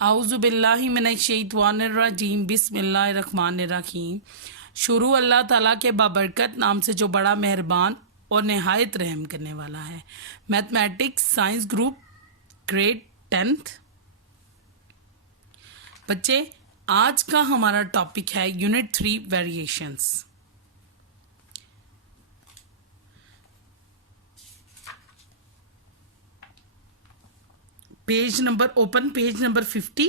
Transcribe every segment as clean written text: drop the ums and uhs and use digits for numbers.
आउज़ुबिल्लाहि मिनश्शैतानिर्रजीम बिस्मिल्लाहिर्रहमानिर्रहीम। शुरू अल्लाह ताला के बाबरकत नाम से जो बड़ा मेहरबान और नहायत रहम करने वाला है। Mathematics science group grade 10th। बच्चे, आज का हमारा टॉपिक है unit 3 variations. Page number 50।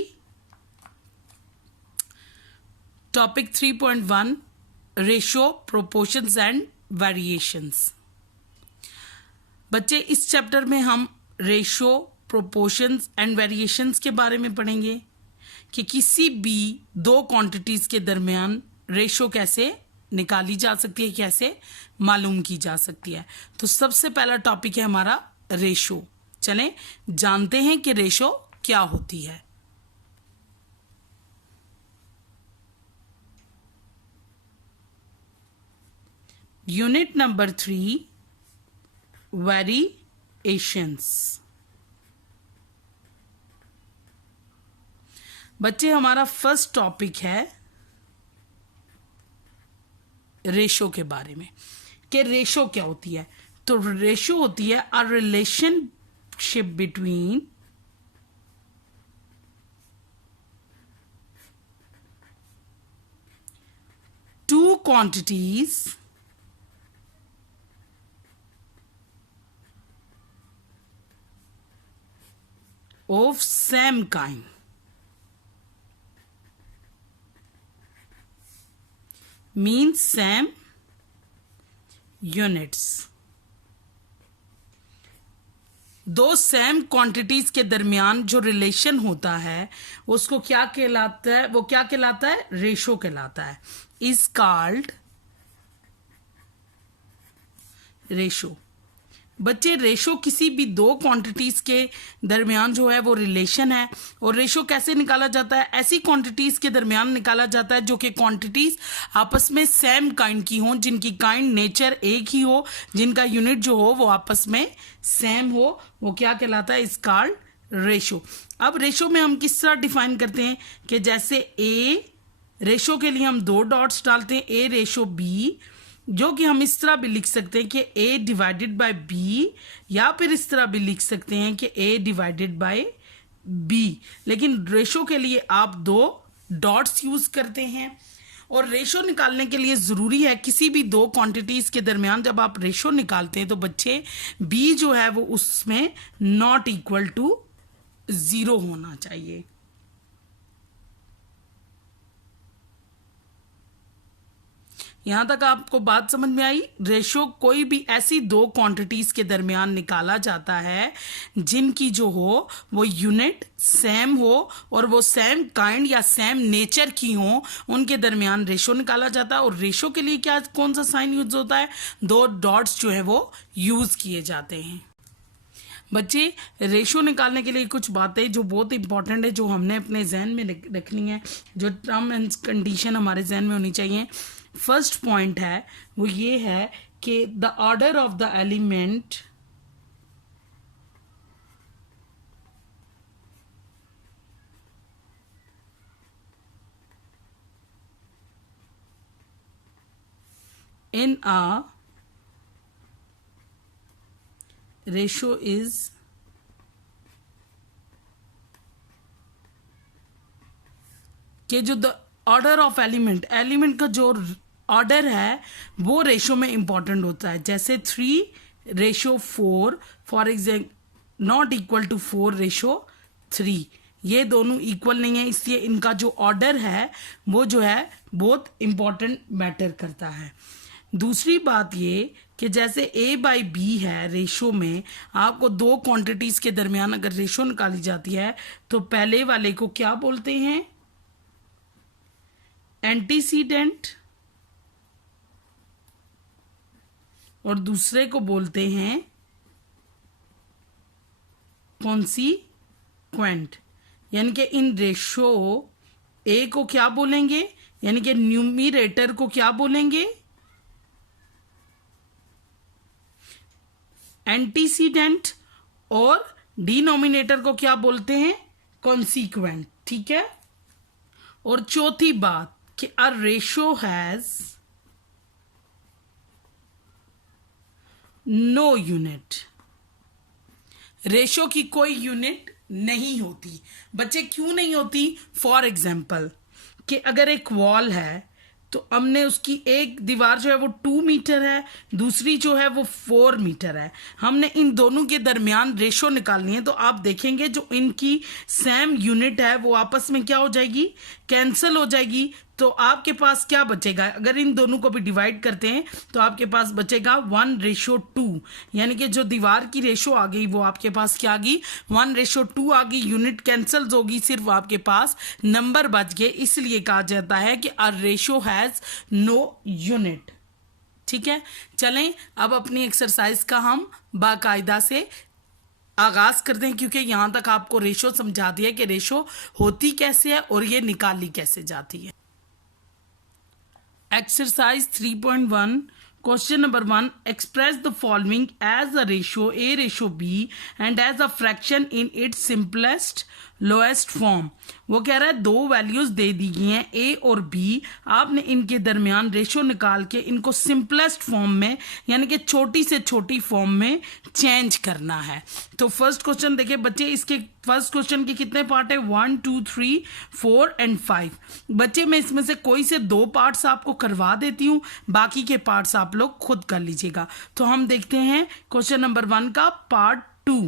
Topic 3.1 ratio proportions and variations. बच्चे, इस चैप्टर में हम रेशो प्रोपोर्शंस एंड वेरिएशंस के बारे में पढ़ेंगे कि किसी भी दो क्वांटिटीज के दरमियान रेशो कैसे निकाली जा सकती है, कैसे मालूम की जा सकती है। तो सबसे पहला टॉपिक है हमारा रेशो। चलें जानते हैं कि रेशो क्या होती है। Unit number 3 variations. बच्चे, हमारा फर्स्ट टॉपिक है रेशो के बारे में कि रेशो क्या होती है। तो रेशो होती है a relationship between two quantities of same kind means same units। दो सेम क्वांटिटीज के दरमियान जो रिलेशन होता है उसको क्या कहलाता है? वो क्या कहलाता है? रेशो कहलाता है। Is called ratio. बच्चे, रेशो किसी भी दो क्वांटिटीज के दरमियान जो है वो रिलेशन है। और रेशो कैसे निकाला जाता है? ऐसी क्वांटिटीज के दरमियान निकाला जाता है जो कि क्वांटिटीज आपस में सेम काइंड की हों, जिनकी काइंड नेचर एक ही हो, जिनका यूनिट जो हो वो आपस में सेम हो। वो क्या कहलाता है? इस कॉल्ड रेशो। अब रेशो में हम किस तरह डिफाइन करते हैं कि जैसे ए रेशो के लिए हम 2 डॉट्स डालते हैं, ए रेशो बी, जो कि हम इस तरह भी लिख सकते हैं कि a डिवाइडेड बाय b, या फिर इस तरह भी लिख सकते हैं कि a डिवाइडेड बाय b। लेकिन रेशो के लिए आप 2 डॉट्स यूज करते हैं। और रेशो निकालने के लिए ज़रूरी है किसी भी दो क्वांटिटीज़ के दरमियान जब आप रेशो निकालते हैं तो बच्चे b जो है वो उसमें नॉट इक्वल टू 0 होना चाहिए। यहां तक आपको बात समझ में आई? रेशो कोई भी ऐसी दो क्वांटिटीज के दरमियान निकाला जाता है जिनकी जो हो वो यूनिट सेम हो और वो सेम काइंड या सेम नेचर की हो, उनके दरमियान रेशो निकाला जाता है। और रेशो के लिए क्या कौन सा साइन यूज होता है? 2 डॉट्स जो है वो यूज किए जाते हैं। बच्चे, रेशो निकालने के लिए कुछ बातें जो बहुत इंपॉर्टेंट है, जो हमने अपने जहन में रखनी है, जो टर्म एंड कंडीशन हमारे जहन में होनी चाहिए। फर्स्ट पॉइंट है वो ये है कि the order of the element in a ratio is कि जो द ऑर्डर ऑफ एलिमेंट का जो ऑर्डर है वो रेशो में इंपॉर्टेंट होता है। जैसे 3:4 for example not equal to 4:3, ये दोनों इक्वल नहीं है, इसलिए इनका जो ऑर्डर है वो जो है बहुत इंपॉर्टेंट मैटर करता है। दूसरी बात ये कि जैसे a/b है रेशो में, आपको दो क्वांटिटीज के दरमियान अगर रेशो निकाली जाती है तो पहले वाले को क्या बोलते हैं? एंटीसीडेंट, और दूसरे को बोलते हैं कॉन्सीक्वेंट। यानी कि इन रेशो ए को क्या बोलेंगे? यानी कि न्यूमिरेटर को क्या बोलेंगे? एंटीसीडेंट, और डिनोमिनेटर को क्या बोलते हैं? कॉन्सिक्वेंट। ठीक है। और चौथी बात कि a ratio has no unit, ratio की कोई यूनिट नहीं होती। बच्चे क्यों नहीं होती? फॉर एग्जाम्पल कि अगर एक वॉल है तो हमने उसकी एक दीवार जो है वो 2 मीटर है, दूसरी जो है वो 4 मीटर है, हमने इन दोनों के दरमियान रेशो निकालनी है। तो आप देखेंगे जो इनकी सेम यूनिट है वो आपस में क्या हो जाएगी? कैंसिल हो जाएगी। तो आपके पास क्या बचेगा? अगर इन दोनों को भी डिवाइड करते हैं तो आपके पास बचेगा 1:2, यानी कि जो दीवार की रेशो आ गई वो आपके पास क्या आ गई? 1:2 आ गई। यूनिट कैंसिल होगी, सिर्फ आपके पास नंबर बच गए। इसलिए कहा जाता है कि a ratio has no unit. ठीक है, चलें अब अपनी एक्सरसाइज का हम बाकायदा से आगाज करते हैं, क्योंकि यहां तक आपको रेशो समझा दिया कि रेशो होती कैसे है और ये निकाली कैसे जाती है। Exercise 3.1, question number 1, express the following as a ratio A:B and as a fraction in its simplest lowest form. वो कह रहा है दो वैल्यूज दे दी गई हैं ए और बी, आपने इनके दरमियान रेशो निकाल के इनको सिंपलेस्ट फॉर्म में यानी कि छोटी से छोटी फॉर्म में चेंज करना है। तो फर्स्ट क्वेश्चन देखिए बच्चे, इसके फर्स्ट क्वेश्चन के कितने पार्ट है? 1, 2, 3, 4 एंड 5। बच्चे मैं इसमें से कोई से 2 पार्ट्स आपको करवा देती हूँ, बाकी के पार्ट्स आप लोग खुद कर लीजिएगा। तो हम देखते हैं क्वेश्चन नंबर 1 का पार्ट 2।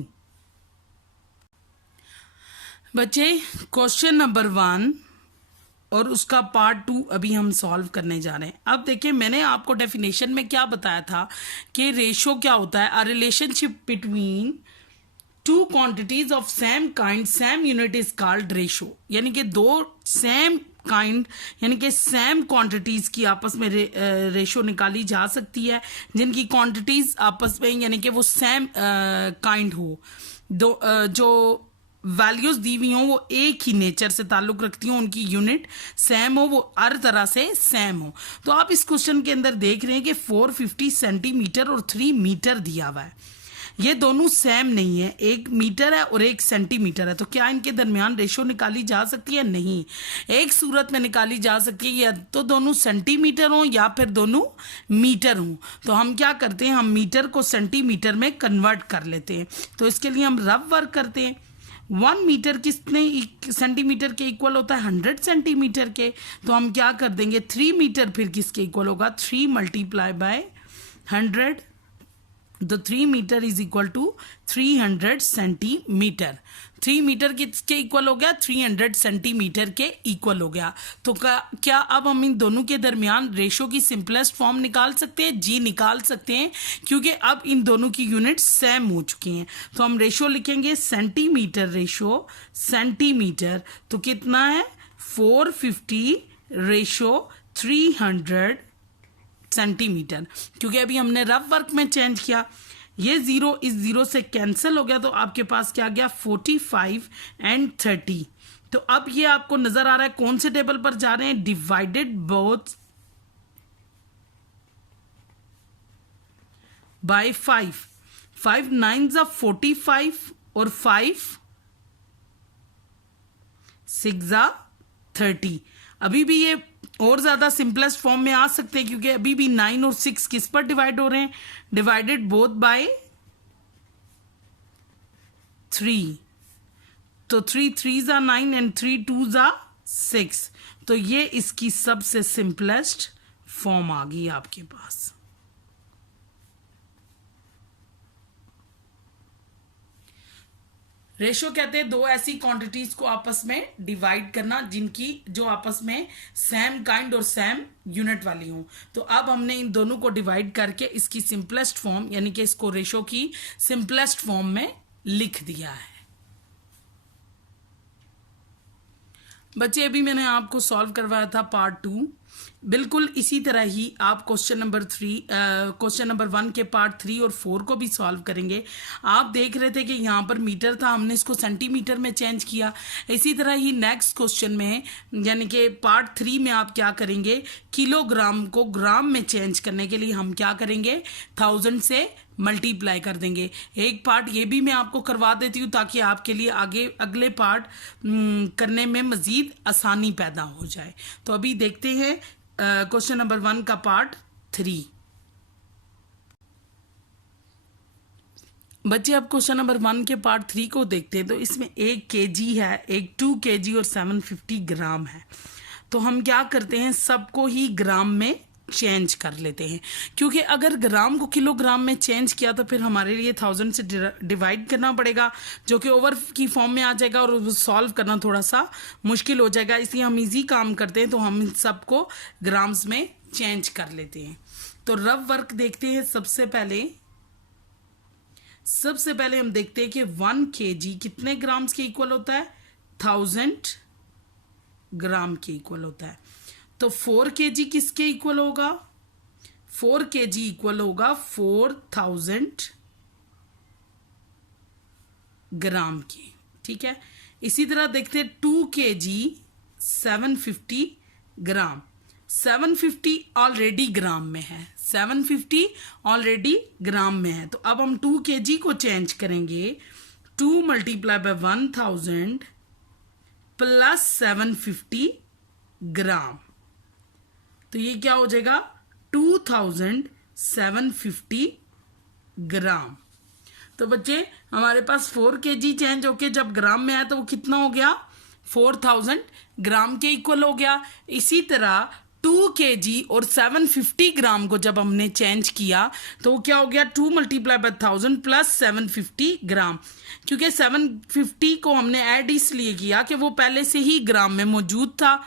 बच्चे क्वेश्चन नंबर 1 और उसका पार्ट 2 अभी हम सॉल्व करने जा रहे हैं। अब देखिए मैंने आपको डेफिनेशन में क्या बताया था कि रेशो क्या होता है? A relationship between two quantities of same kind same unit is called ratio. यानी कि दो सेम काइंड यानी कि सेम क्वांटिटीज की आपस में रेशो निकाली जा सकती है, जिनकी क्वांटिटीज आपस में यानी कि वो सेम काइंड हो, दो जो वैल्यूज दी हुई हो वो एक ही नेचर से ताल्लुक रखती हो, उनकी यूनिट सेम हो, वो हर तरह से सेम हो। तो आप इस क्वेश्चन के अंदर देख रहे हैं कि 450 सेंटीमीटर और 3 मीटर दिया हुआ है। ये दोनों सेम नहीं है, 1 मीटर है और 1 सेंटीमीटर है। तो क्या इनके दरमियान रेशो निकाली जा सकती है? नहीं। एक सूरत में निकाली जा सकती है, या तो दोनों सेंटीमीटर हो या फिर दोनों मीटर हो। तो हम क्या करते हैं, हम मीटर को सेंटीमीटर में कन्वर्ट कर लेते हैं। तो इसके लिए हम रफ वर्क करते हैं। 1 मीटर कितने सेंटीमीटर के इक्वल होता है? 100 सेंटीमीटर के। तो हम क्या कर देंगे, 3 मीटर फिर किसके इक्वल होगा? 3 मल्टीप्लाई बाय 100। तो 3 metre is equal to 300 centimetre. 3 metre किसके इक्वल हो गया? 300 सेंटीमीटर के इक्वल हो गया। तो क्या अब हम इन दोनों के दरमियान रेशो की सिंपलेस्ट फॉर्म निकाल सकते हैं? जी निकाल सकते हैं, क्योंकि अब इन दोनों की यूनिट सेम हो चुकी हैं। तो हम रेशो लिखेंगे सेंटीमीटर रेशो सेंटीमीटर। तो कितना है? 450 रेशो 300 सेंटीमीटर, क्योंकि अभी हमने रफ वर्क में चेंज किया। ये 0 इस 0 से कैंसिल हो गया, तो आपके पास क्या गया? 45 एंड 30। तो अब ये आपको नजर आ रहा है कौन से टेबल पर जा रहे हैं? Divided both by 5। 5 9 45 और 5 6 30। अभी भी ये और ज्यादा सिंपलेस्ट फॉर्म में आ सकते हैं, क्योंकि अभी भी 9 और 6 किस पर डिवाइड हो रहे हैं? Divided both by 3। तो 3 3 9 एंड 3 2 6। तो ये इसकी सबसे सिंपलेस्ट फॉर्म आ गई आपके पास। रेशो कहते हैं दो ऐसी क्वांटिटीज को आपस में डिवाइड करना जिनकी जो आपस में सेम काइंड और सेम यूनिट वाली हो। तो अब हमने इन दोनों को डिवाइड करके इसकी सिंपलेस्ट फॉर्म यानी कि इसको रेशो की सिंपलेस्ट फॉर्म में लिख दिया है। बच्चे अभी मैंने आपको सॉल्व करवाया था पार्ट 2। बिल्कुल इसी तरह ही आप क्वेश्चन नंबर 1 के पार्ट 3 और 4 को भी सॉल्व करेंगे। आप देख रहे थे कि यहाँ पर मीटर था, हमने इसको सेंटीमीटर में चेंज किया। इसी तरह ही नेक्स्ट क्वेश्चन में यानी कि पार्ट 3 में आप क्या करेंगे, किलोग्राम को ग्राम में चेंज करने के लिए हम क्या करेंगे, 1000 से मल्टीप्लाई कर देंगे। एक पार्ट ये भी मैं आपको करवा देती हूँ ताकि आपके लिए आगे अगले पार्ट करने में मज़ीद आसानी पैदा हो जाए। तो अभी देखते हैं क्वेश्चन नंबर 1 का पार्ट 3। बच्चे अब क्वेश्चन नंबर 1 के पार्ट 3 को देखते हैं। तो इसमें 1 kg है, एक 2 kg और 750 ग्राम है। तो हम क्या करते हैं, सबको ही ग्राम में चेंज कर लेते हैं, क्योंकि अगर ग्राम को किलोग्राम में चेंज किया तो फिर हमारे लिए 1000 से डिवाइड करना पड़ेगा, जो कि ओवर की फॉर्म में आ जाएगा और सॉल्व करना थोड़ा सा मुश्किल हो जाएगा। इसलिए हम इजी काम करते हैं, तो हम इन सबको ग्राम्स में चेंज कर लेते हैं। तो रफ वर्क देखते हैं। सबसे पहले हम देखते हैं कि 1 kg कितने ग्राम्स के इक्वल होता है, 1000 ग्राम के इक्वल होता है। तो 4 kg किसके इक्वल होगा, 4 kg इक्वल होगा 4000 ग्राम के। ठीक है, इसी तरह देखते हैं 2 kg 750 ग्राम। 750 ऑलरेडी ग्राम में है, 750 ऑलरेडी ग्राम में है। तो अब हम 2 kg को चेंज करेंगे, 2 मल्टीप्लाई बाय 1000 प्लस 750 ग्राम। तो ये क्या हो जाएगा, 2750 ग्राम। तो बच्चे हमारे पास 4 kg चेंज होके जब ग्राम में आया तो वो कितना हो गया, 4000 ग्राम के इक्वल हो गया। इसी तरह 2 kg और 750 ग्राम को जब हमने चेंज किया तो वो क्या हो गया, 2 मल्टीप्लाई बाय 1000 प्लस 750 ग्राम। क्योंकि 750 को हमने ऐड इसलिए किया कि वो पहले से ही ग्राम में मौजूद था।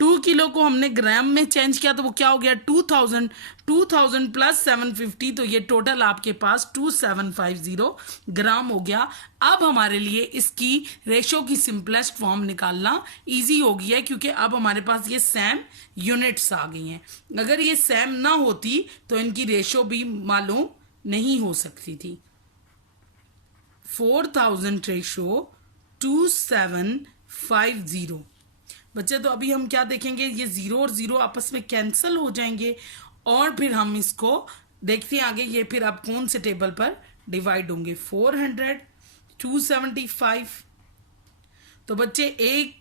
2 किलो को हमने ग्राम में चेंज किया तो वो क्या हो गया, 2000 प्लस 750, तो ये टोटल आपके पास 2750 ग्राम हो गया। अब हमारे लिए इसकी रेशो की सिंपलेस्ट फॉर्म निकालना इजी हो गया है, क्योंकि अब हमारे पास ये सेम यूनिट्स आ गई हैं। अगर ये सेम ना होती तो इनकी रेशो भी मालूम नहीं हो सकती थी। 4000 रेशो 2750। बच्चे तो अभी हम क्या देखेंगे, ये 0 और 0 आपस में कैंसिल हो जाएंगे और फिर हम इसको देखते हैं आगे ये फिर अब कौन से टेबल पर डिवाइड होंगे। 400 275। तो बच्चे एक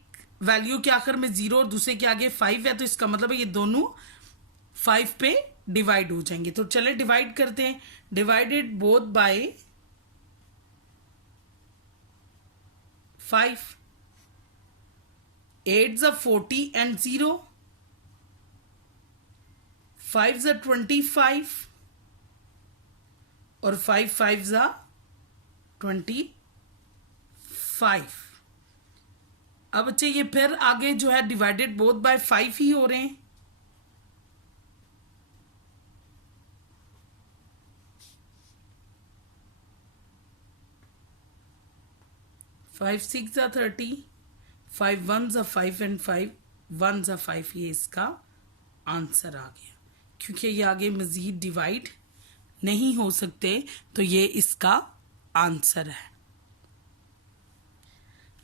वैल्यू के आखिर में 0 और दूसरे के आगे 5 है, तो इसका मतलब है ये दोनों 5 पे डिवाइड हो जाएंगे। तो चले डिवाइड करते हैं। Divided both by 5। 8s are 40 and 0, 5s are 25 और 5s are 25। अब बच्चे ये फिर आगे जो है डिवाइडेड बोथ बाय 5 ही हो रहे हैं। Five 6 are 30, 5 1s are 5 and 5 1s are 5। ये इसका आंसर आ गया। क्योंकि ये आगे मजीद डिवाइड नहीं हो सकते तो ये इसका आंसर है।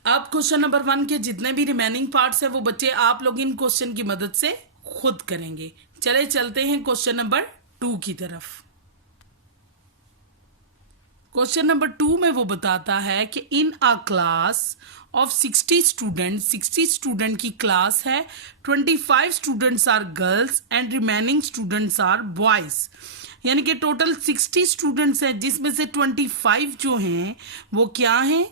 अब क्वेश्चन नंबर 1 के जितने भी रिमेनिंग पार्ट्स हैं वो बच्चे आप लोग इन क्वेश्चन की मदद से खुद करेंगे। चले चलते हैं क्वेश्चन नंबर 2 की तरफ। क्वेश्चन नंबर 2 में वो बताता है कि in a class of 60 student की क्लास है, 25 students are girls and remaining students are boys. यानी कि टोटल 60 स्टूडेंट्स हैं, जिसमें से 25 जो हैं वो क्या हैं,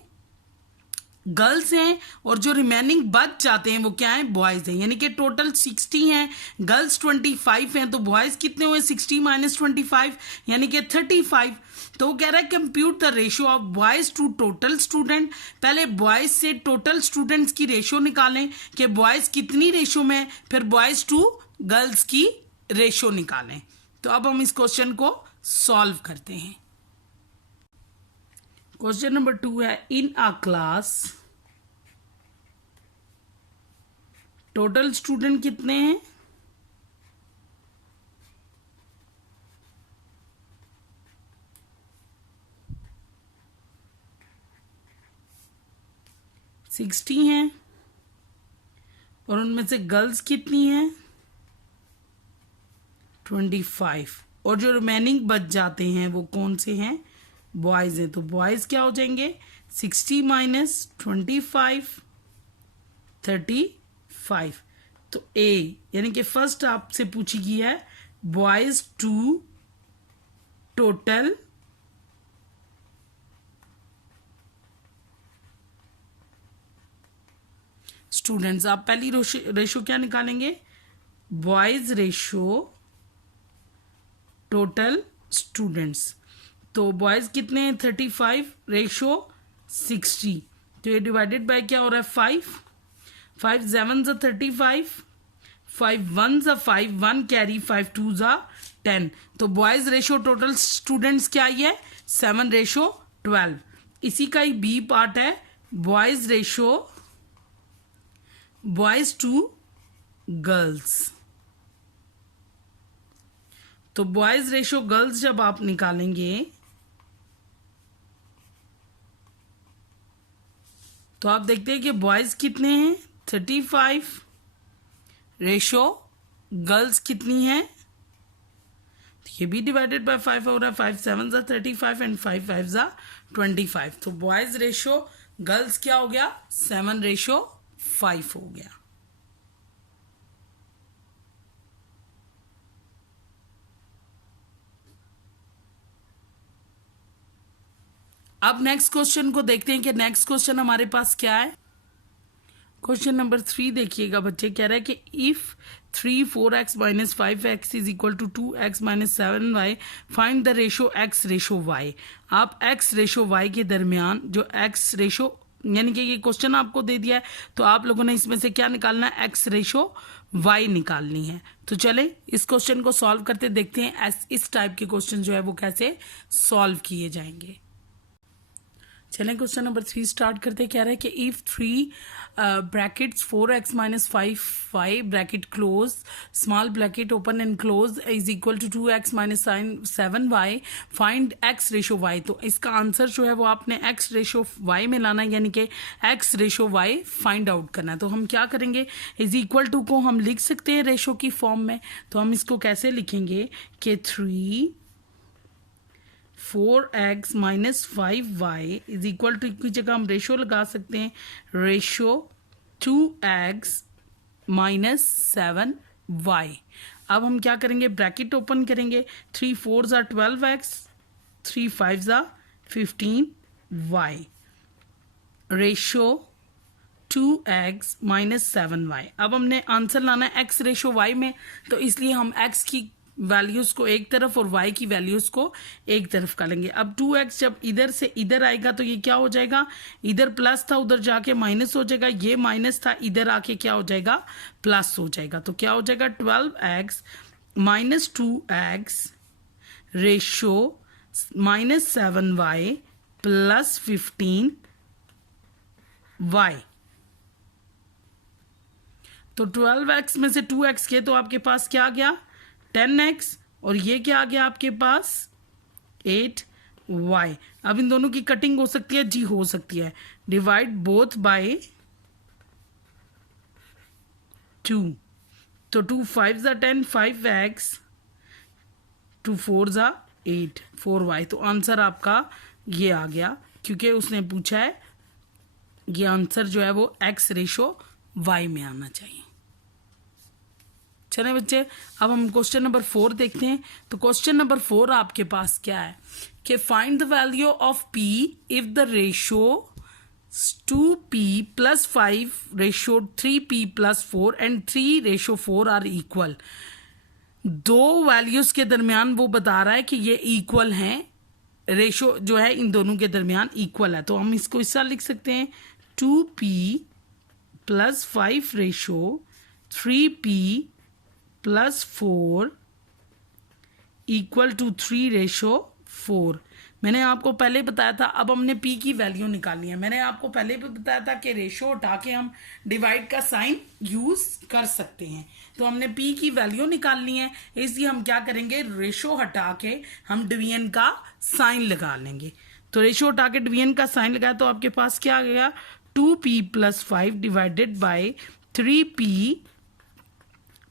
गर्ल्स हैं, और जो रिमेनिंग बच जाते हैं वो क्या हैं, बॉयज हैं। यानी कि टोटल 60 हैं, गर्ल्स 25 हैं, तो बॉयज कितने हुए, 60 माइनस 25 यानी कि 35। तो वो कह रहा है compute the ratio of boys to total student. पहले बॉयज से टोटल स्टूडेंट्स की रेशियो निकालें कि बॉयज कितनी रेशियो में, फिर बॉयज टू गर्ल्स की रेशियो निकालें। तो अब हम इस क्वेश्चन को सॉल्व करते हैं। क्वेश्चन नंबर 2 है, इन अ क्लास टोटल स्टूडेंट कितने हैं, 60 हैं और उनमें से गर्ल्स कितनी हैं 25 और जो रिमेनिंग बच जाते हैं वो कौन से हैं बॉयज़ हैं। तो बॉयज़ क्या हो जाएंगे 60 माइनस 25 35। तो ए यानी कि फर्स्ट आपसे पूछी गई है बॉयज़ टू टोटल स्टूडेंट्स। आप पहली रेशो क्या निकालेंगे बॉयज रेशो टोटल स्टूडेंट्स। तो बॉयज कितने हैं 35 रेशो 60। तो ये डिवाइडेड बाय क्या हो रहा है 5 7 ज़ा 35 5 1 ज़ा 5 1 कैरी 5 2 ज़ा 10। तो बॉयज रेशो टोटल स्टूडेंट्स क्या आई है 7 रेशो 12। इसी का ही बी पार्ट है boys ratio boys to girls. तो बॉयज रेशो गर्ल्स जब आप निकालेंगे तो आप देखते हैं कि बॉयज कितने हैं 35 रेशो गर्ल्स कितनी है तो ये भी डिवाइडेड बाय 5 हो रहा है 5 7 ज़ा 35 एंड 5 5 ज़ा 25। तो बॉयज रेशो गर्ल्स क्या हो गया 7 रेशो 5 हो गया। अब नेक्स्ट क्वेश्चन को देखते हैं कि नेक्स्ट क्वेश्चन हमारे पास क्या है। क्वेश्चन नंबर 3 देखिएगा बच्चे, कह रहा है कि if 3 4x minus 5x is equal to 2x minus 7y find the ratio x ratio y। आप x रेशो y के दरमियान जो x रेशो यानी कि ये क्वेश्चन आपको दे दिया है तो आप लोगों ने इसमें से क्या निकालना है x रेशो y निकालनी है। तो चले इस क्वेश्चन को सॉल्व करते देखते हैं इस टाइप के क्वेश्चन जो है वो कैसे सॉल्व किए जाएंगे। चलें क्वेश्चन नंबर 3 स्टार्ट करते। कह रहा है कि if 3 brackets 4x minus 5y bracket close small bracket open and close is equal to 2x minus 7y find x ratio y। तो इसका आंसर जो है वो आपने x रेशो y में लाना है यानी कि x ratio y find out करना है। तो हम क्या करेंगे इज इक्वल टू को हम लिख सकते हैं रेशो की फॉर्म में। तो हम इसको कैसे लिखेंगे कि 3 4x minus 5y is equal to की जगह हम रेशो लगा सकते हैं रेशो 2x माइनस 7y। अब हम क्या करेंगे ब्रैकेट ओपन करेंगे 3 4 ज़ा 12x 3 5 ज़ा 15y ratio 2x minus 7y। अब हमने आंसर लाना है x रेशो y में तो इसलिए हम x की वैल्यूज को एक तरफ और y की वैल्यूज को एक तरफ कर लेंगे। अब 2x जब इधर से इधर आएगा तो ये क्या हो जाएगा इधर प्लस था उधर जाके माइनस हो जाएगा, ये माइनस था इधर आके क्या हो जाएगा प्लस हो जाएगा। तो क्या हो जाएगा 12x minus 2x ratio minus 7y plus 15y। तो 12x में से 2x के तो आपके पास क्या आ गया 10x और ये क्या आ गया आपके पास 8y। अब इन दोनों की कटिंग हो सकती है जी हो सकती है। डिवाइड बोथ बाय 2 तो 2 5 ज़ा 10 5x 2 4 ज़ा 8 4y। तो आंसर आपका ये आ गया क्योंकि उसने पूछा है ये आंसर जो है वो x रेशो y में आना चाहिए। चले बच्चे अब हम क्वेश्चन नंबर 4 देखते हैं। तो क्वेश्चन नंबर 4 आपके पास क्या है कि find the value of p if the ratio 2p plus 5 ratio 3p plus 4 and 3 ratio 4 are equal. दो वैल्यूज के दरमियान वो बता रहा है कि ये इक्वल हैं, रेशो जो है इन दोनों के दरमियान इक्वल है। तो हम इसको इस तरह लिख सकते हैं 2p plus 5 ratio 3p plus 4 equal to 3 ratio 4। मैंने आपको पहले बताया था अब हमने p की वैल्यू निकालनी है। मैंने आपको पहले भी बताया था कि रेशो उठा के हम डिवाइड का साइन यूज कर सकते हैं। तो हमने p की वैल्यू निकालनी है इसलिए हम क्या करेंगे रेशो हटा के हम डिवीजन का साइन लगा लेंगे। तो रेशो हटा के डिवीजन का साइन लगाया तो आपके पास क्या आ गया 2p plus 5 divided by 3p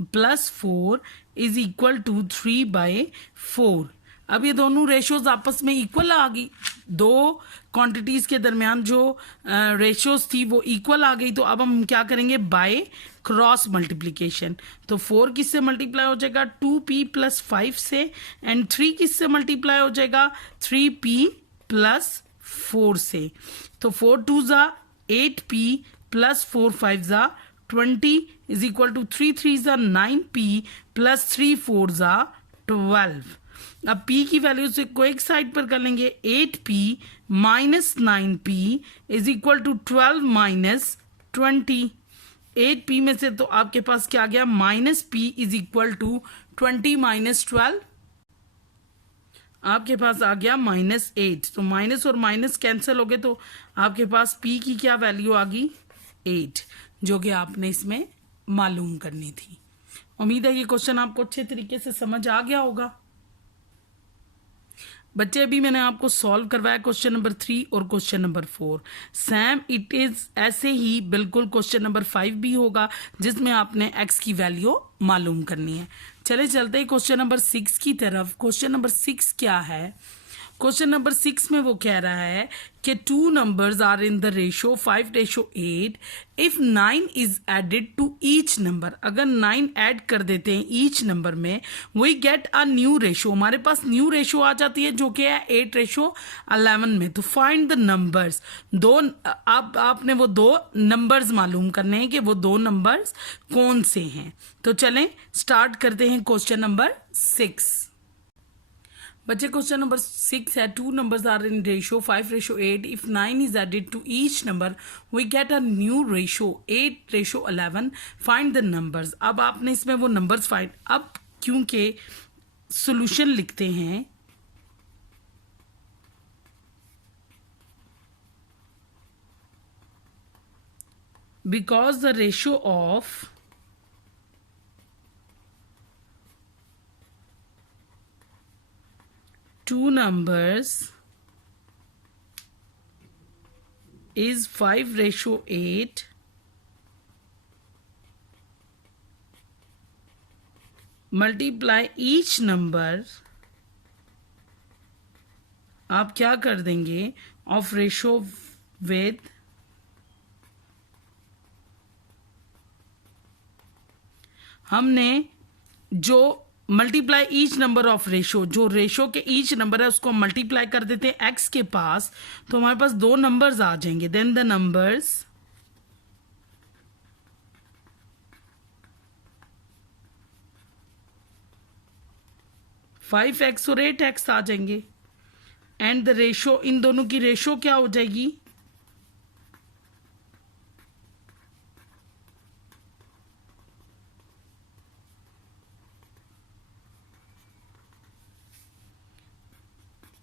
plus 4 is equal to 3/4। अब ये दोनों रेशियोज आपस में इक्वल आ गई, दो क्वांटिटीज के दरमियान जो रेशियोज थी वो इक्वल आ गई। तो अब हम क्या करेंगे, बाय क्रॉस मल्टीप्लीकेशन। तो 4 किससे मल्टीप्लाई हो जाएगा, 2p प्लस 5 से, एंड 3 किससे मल्टीप्लाई हो जाएगा, 3p प्लस 4 से। तो 4 2 ज़ा 8p प्लस 4 5 ज़ा 20 इज इक्वल टू 3 3 ज़ा 9p प्लस 3 4 ज़ा 12। अब p की वैल्यू से को एक साइड पर कर लेंगे, 8p minus 9p is equal to 12 minus 20। 8p में से तो आपके पास क्या आ गया, minus p is equal to 20 minus 12, आपके पास आ गया -8। तो माइनस और माइनस कैंसिल हो गए, तो आपके पास p की क्या वैल्यू आ गई, 8, जो कि आपने इसमें मालूम करनी थी। उम्मीद है ये क्वेश्चन आपको अच्छे तरीके से समझ आ गया होगा। बच्चे अभी मैंने आपको सॉल्व करवाया क्वेश्चन नंबर 3 और question number 4। Same it is ऐसे ही बिल्कुल क्वेश्चन नंबर 5 भी होगा, जिसमें आपने x की वैल्यू मालूम करनी है। चले चलते हैं क्वेश्चन नंबर 6 की तरफ। क्वेश्चन नंबर 6 क्या है, क्वेश्चन नंबर 6 में वो कह रहा है कि 2 numbers are in the ratio 5:8 if 9 is added to each number. अगर 9 ऐड कर देते हैं ईच नंबर में, we get a new ratio, हमारे पास न्यू रेशो आ जाती है जो कि है 8:11 में। तो फाइंड द नंबर्स, दो आपने वो दो नंबर्स मालूम करने हैं कि वो दो नंबर्स कौन से हैं। तो चलें स्टार्ट करते हैं क्वेश्चन नंबर 6। बच्चे क्वेश्चन नंबर 6 है, 2 numbers are in ratio 5:8 if 9 is added to each number we get a new ratio 8:11 find the numbers. अब आपने इसमें वो नंबर्स फाइंड, अब क्योंकि सॉल्यूशन लिखते हैं because the ratio of two numbers is 5:8 multiply each number, आप क्या कर देंगे, ऑफ रेशो विद हमने जो multiply each number of ratio, जो रेशो के ईच नंबर है उसको मल्टीप्लाई कर देते हैं एक्स के पास, तो हमारे पास दो नंबर्स आ जाएंगे। Then the numbers five X और 8x आ जाएंगे, एंड द रेशो, इन दोनों की रेशो क्या हो जाएगी,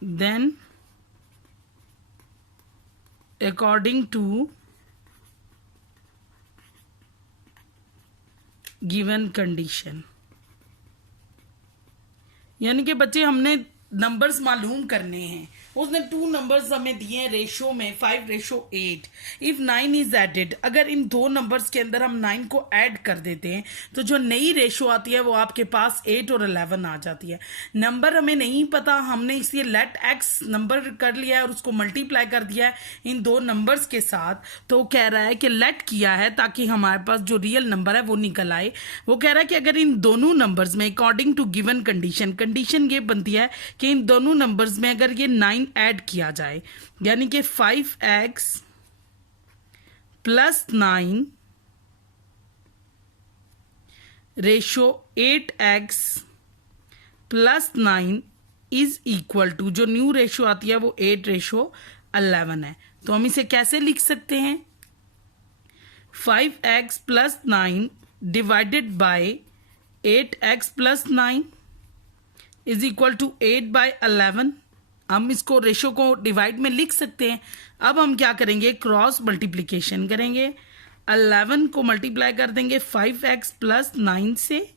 then according to given condition, यानी कि बच्चे हमने नंबर्स मालूम करने हैं। उसने 2 नंबर्स हमें दिए हैं रेशो में 5:8 इफ 9 इज एडेड। अगर इन दो नंबर्स के अंदर हम 9 को ऐड कर देते हैं तो जो नई रेशो आती है वो आपके पास 8 और 11 आ जाती है। नंबर हमें नहीं पता, हमने इसलिए लेट एक्स नंबर कर लिया है और उसको मल्टीप्लाई कर दिया है इन दो नंबर्स के साथ। तो कह रहा है कि लेट किया है ताकि हमारे पास जो रियल नंबर है वो निकल आए। वो कह रहा है कि अगर इन दोनों नंबर्स में अकॉर्डिंग टू गिवन कंडीशन ये बनती है कि इन दोनों नंबर्स में अगर ये 9 ऐड किया जाए, यानी कि 5x plus 9 ratio 8x plus 9 is equal to, जो न्यू रेशो आती है वो 8:11 है। तो हम इसे कैसे लिख सकते हैं, 5x plus 9 divided by 8x plus 9 is equal to 8/11। हम इसको रेशो को डिवाइड में लिख सकते हैं। अब हम क्या करेंगे, क्रॉस मल्टीप्लीकेशन करेंगे, 11 को मल्टीप्लाई कर देंगे 5x प्लस 9 से,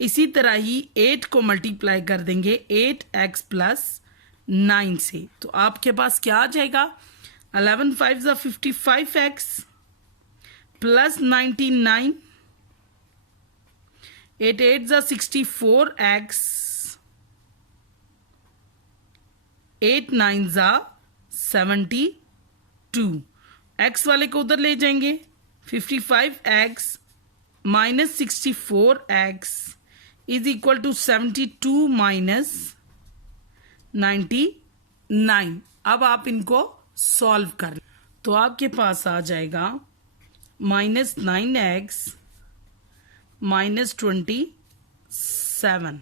इसी तरह ही 8 को मल्टीप्लाई कर देंगे 8x प्लस 9 से। तो आपके पास क्या आ जाएगा, 11 5s are 55x plus 99. 8 8s are 64x. 8 9s are 72. x वाले को उधर ले जाएंगे. 55x minus 64x is equal to 72 minus 99. अब आप इनको सॉल्व कर लें तो आपके पास आ जाएगा -9x -27.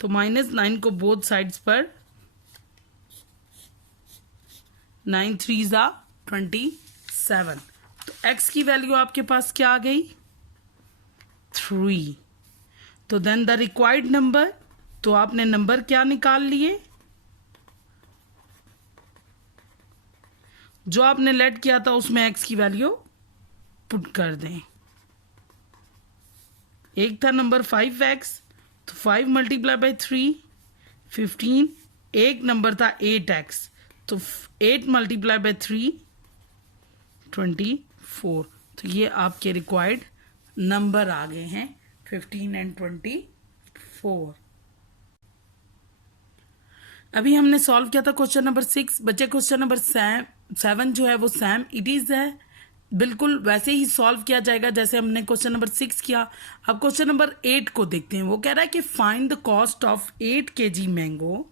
तो -9 को बोथ साइड्स पर 9 3s are 27. तो x की वैल्यू आपके पास क्या आ गई 3. तो देन द रिक्वायर्ड नंबर, तो आपने नंबर क्या निकाल लिए जो आपने लेट किया था उसमें x की वैल्यू पुट कर दें. एक था नंबर 5x, तो 5 मल्टीप्लाई बाई 3 15. एक नंबर था 8x, तो 8 मल्टीप्लाई बाई 3 24. तो ये आपके रिक्वायर्ड नंबर आ गए हैं 15 एंड 24. अभी हमने सॉल्व किया था क्वेश्चन नंबर 6. बच्चे क्वेश्चन नंबर 7 जो है वो सेम इट इज है, बिल्कुल वैसे ही सॉल्व किया जाएगा जैसे हमने क्वेश्चन नंबर 6 किया. अब क्वेश्चन नंबर 8 को देखते हैं. वो कह रहा है कि find the cost of 8 kg mango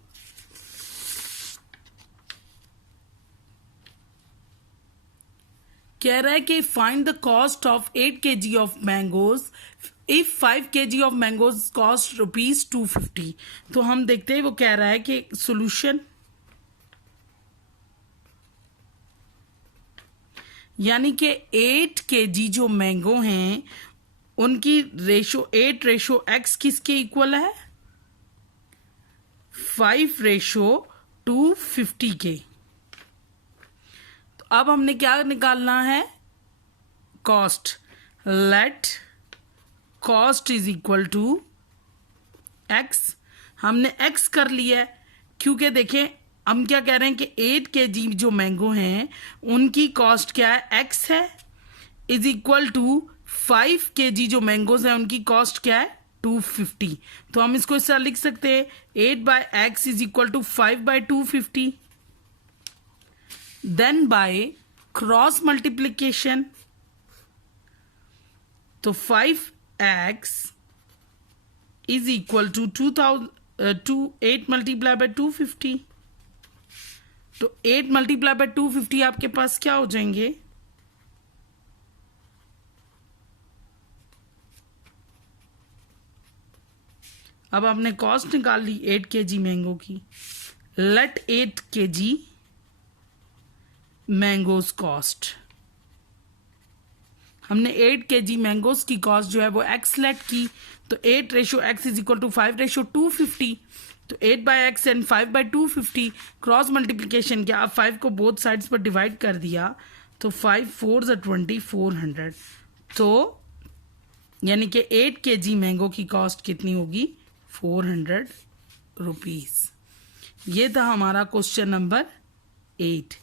कह रहा है कि find the cost of 8 kg of mangoes if 5 kg of mangoes cost ₹250. तो हम देखते हैं वो कह रहा है कि सोल्यूशन यानी कि 8 kg जो मैंगो हैं उनकी रेशो 8:x किसके इक्वल है 5:250 के. तो अब हमने क्या निकालना है cost. Let cost is equal to x. हमने x कर लिया है क्योंकि देखें हम क्या कह रहे हैं कि 8 kg जो मैंगो हैं उनकी कॉस्ट क्या है x है इज इक्वल टू 5 kg जो मैंगोज हैं उनकी कॉस्ट क्या है 250. तो हम इसको इस तरह लिख सकते हैं 8/x is equal to 5/250. Then by cross multiplication तो 5x is equal to 8 multiply by 250. तो 8 मल्टीप्लाई बाय 250 आपके पास क्या हो जाएंगे अब आपने कॉस्ट निकाल ली 8 kg मैंगो की. Let 8 kg mangoes cost. हमने 8 kg मैंगोज की कॉस्ट जो है वो x लेट की. तो 8:x इज इक्वल टू 5:250. तो 8/x एंड 5/250 क्रॉस मल्टीप्लीकेशन किया. अब 5 को बोथ साइड्स पर डिवाइड कर दिया तो 5 4s are 2400. तो यानी कि 8 kg मैंगो की कॉस्ट कितनी होगी 400 रुपीज. ये था हमारा क्वेश्चन नंबर 8.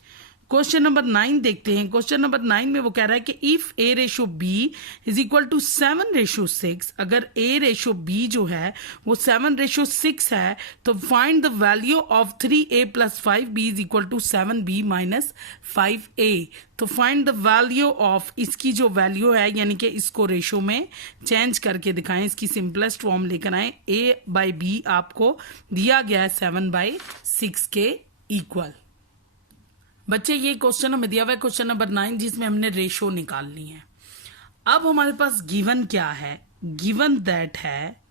क्वेश्चन नंबर 9 देखते हैं. क्वेश्चन नंबर 9 में वो कह रहा है कि if A/B is equal to 7:6. अगर A/B जो है वो 7:6 है तो find the value of 3A + 5B is equal to 7B - 5A. तो फाइंड द वैल्यू ऑफ इसकी जो वैल्यू है यानी कि इसको रेशो में चेंज करके दिखाएं, इसकी सिंपलेस्ट फॉर्म लेकर आए. A/B आपको दिया गया है 7/6 के इक्वल. बच्चे ये क्वेश्चन हमें दिया हुआ है क्वेश्चन नंबर 9 जिसमें हमने रेशो निकाल ली है. अब हमारे पास गिवन क्या है. गिवन दैट है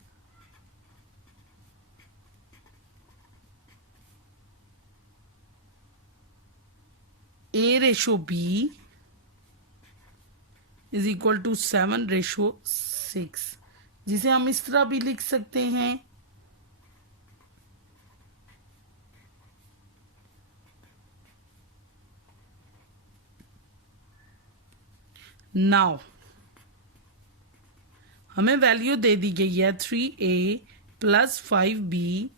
A/B इज इक्वल टू 7:6, जिसे हम इस तरह भी लिख सकते हैं नाउ. हमें वैल्यू दे दी गई है 3A + 5B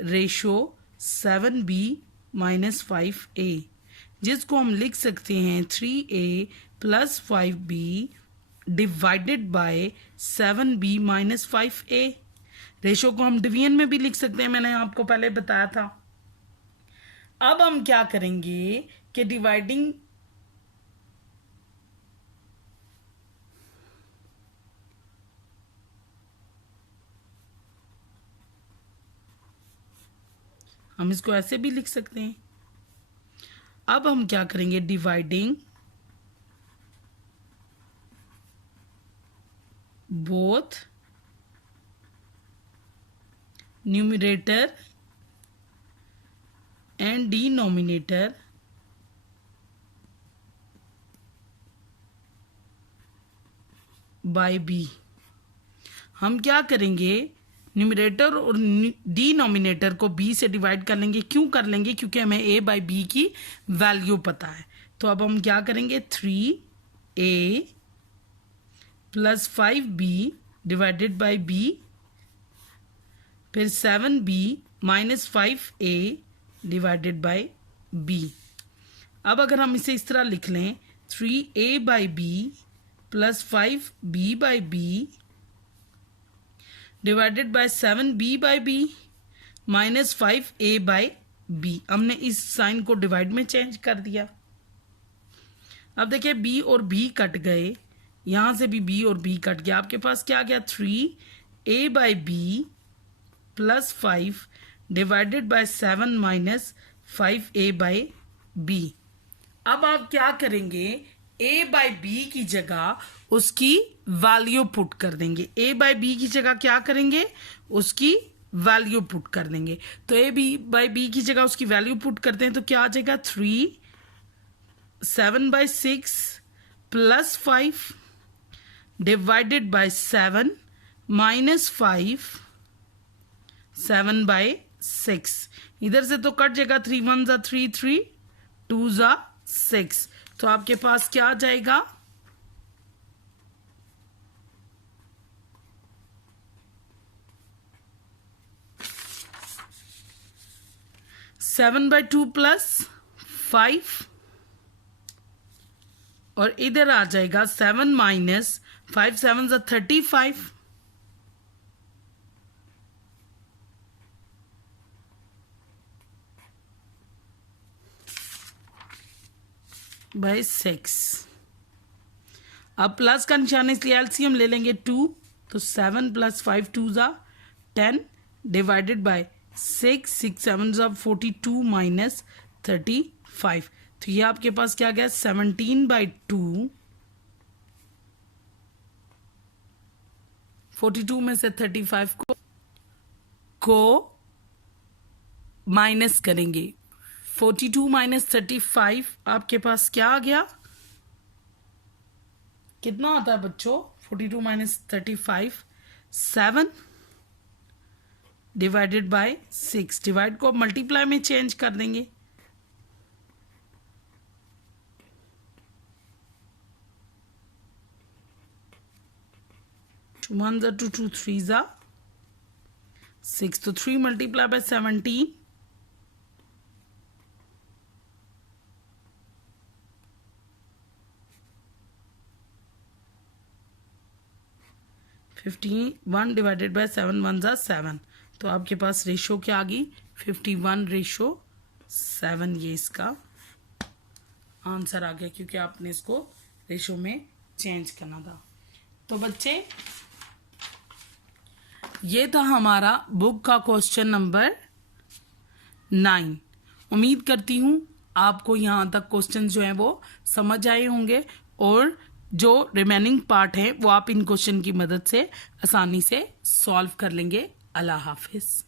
ratio 7B - 5A. जिसको हम लिख सकते हैं 3a plus 5b divided by 7b minus 5a। Ratio को हम डिवीजन में भी लिख सकते हैं, मैंने आपको पहले बताया था। अब हम क्या करेंगे कि डिवाइडिंग हम इसको ऐसे भी लिख सकते हैं। अब हम क्या करेंगे, dividing both numerator and denominator by B. हम क्या करेंगे, न्यूमरेटर और डिनोमिनेटर को b से डिवाइड कर लेंगे। क्यों कर लेंगे, क्योंकि हमें a बाई बी की वैल्यू पता है। तो अब हम क्या करेंगे, 3a plus 5b divided by b, फिर 7b minus 5a divided by b। अब अगर हम इसे इस तरह लिख लें, 3a by B plus 5b by B divided by 7b by B minus 5a by B. हमने इस साइन को डिवाइड में चेंज कर दिया। अब देखिए b और b कट गए, यहां से भी b और b कट गया। आपके पास क्या आ गया, 3a by B plus 5 divided by 7 minus 5a by B. अब आप क्या करेंगे, a बाई बी की जगह उसकी वैल्यू पुट कर देंगे। a बाई बी की जगह क्या करेंगे, उसकी वैल्यू पुट कर देंगे। तो a बाई बी की जगह उसकी वैल्यू पुट करते हैं तो क्या आ जाएगा, 7 by 6 plus 5 divided by 7 minus 5 7 by 6। इधर से तो कट जाएगा, 3 1 जा 3 3 2 जा 6। तो आपके पास क्या आ जाएगा, 7 बाई 2 प्लस 5 और इधर आ जाएगा 7 माइनस 5 7 जा 35 बाई 6। अब प्लस का निशान इसलिए एलसीएम ले लेंगे 2, तो 7 प्लस 5 2 जा 10 डिवाइडेड बाय 6 6 7 जा 42 माइनस 35। तो ये आपके पास क्या गया, 17 बाई 2, 42 में से 35 को माइनस करेंगे। 42 माइनस 35 आपके पास क्या आ गया, कितना आता है बच्चों, 42 माइनस 35 7 डिवाइडेड बाय 6। डिवाइड को मल्टीप्लाई में चेंज कर देंगे। टू 1 जा 2 2 3 जा 6, तो 3 मल्टीप्लाई बाय 17 51 डिवाइडेड बाय 7 1 जा 7। तो आपके पास रेशो क्या आ गई, 51:7। ये इसका आंसर आ गया, क्योंकि आपने इसको रेशो में चेंज करना था। तो बच्चे ये था हमारा बुक का क्वेश्चन नंबर 9। उम्मीद करती हूँ आपको यहाँ तक क्वेश्चन जो हैं वो समझ आए होंगे, और जो रिमेनिंग पार्ट है वो आप इन क्वेश्चन की मदद से आसानी से सॉल्व कर लेंगे। अल्लाह हाफिज।